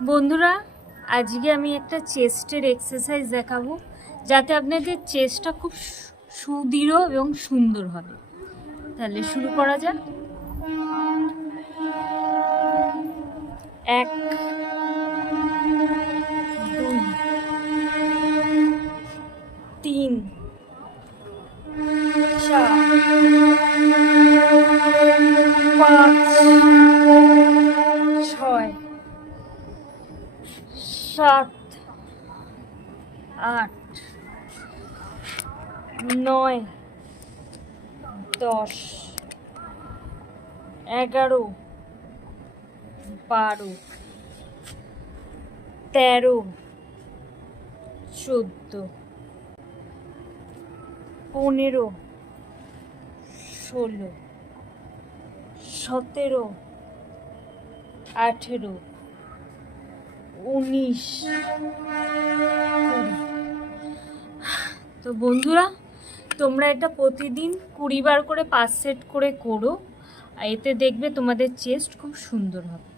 বন্ধুরা, আজকে আমি একটা চেস্টের এক্সারসাইজ দেখাবো যাতে আপনাদের চেস্টটা খুব সুদৃঢ় এবং সুন্দর হবে। তাহলে শুরু করা যাক। 1 2 3 4 5 6 7 8 9 10 11 12 13 14 15 16 17 18 19 20। তো বন্ধুরা, তোমরা এটা প্রতিদিন 20 বার করে 5 সেট করে করো, আর এতে দেখবে তোমাদের চেস্ট খুব সুন্দর হবে।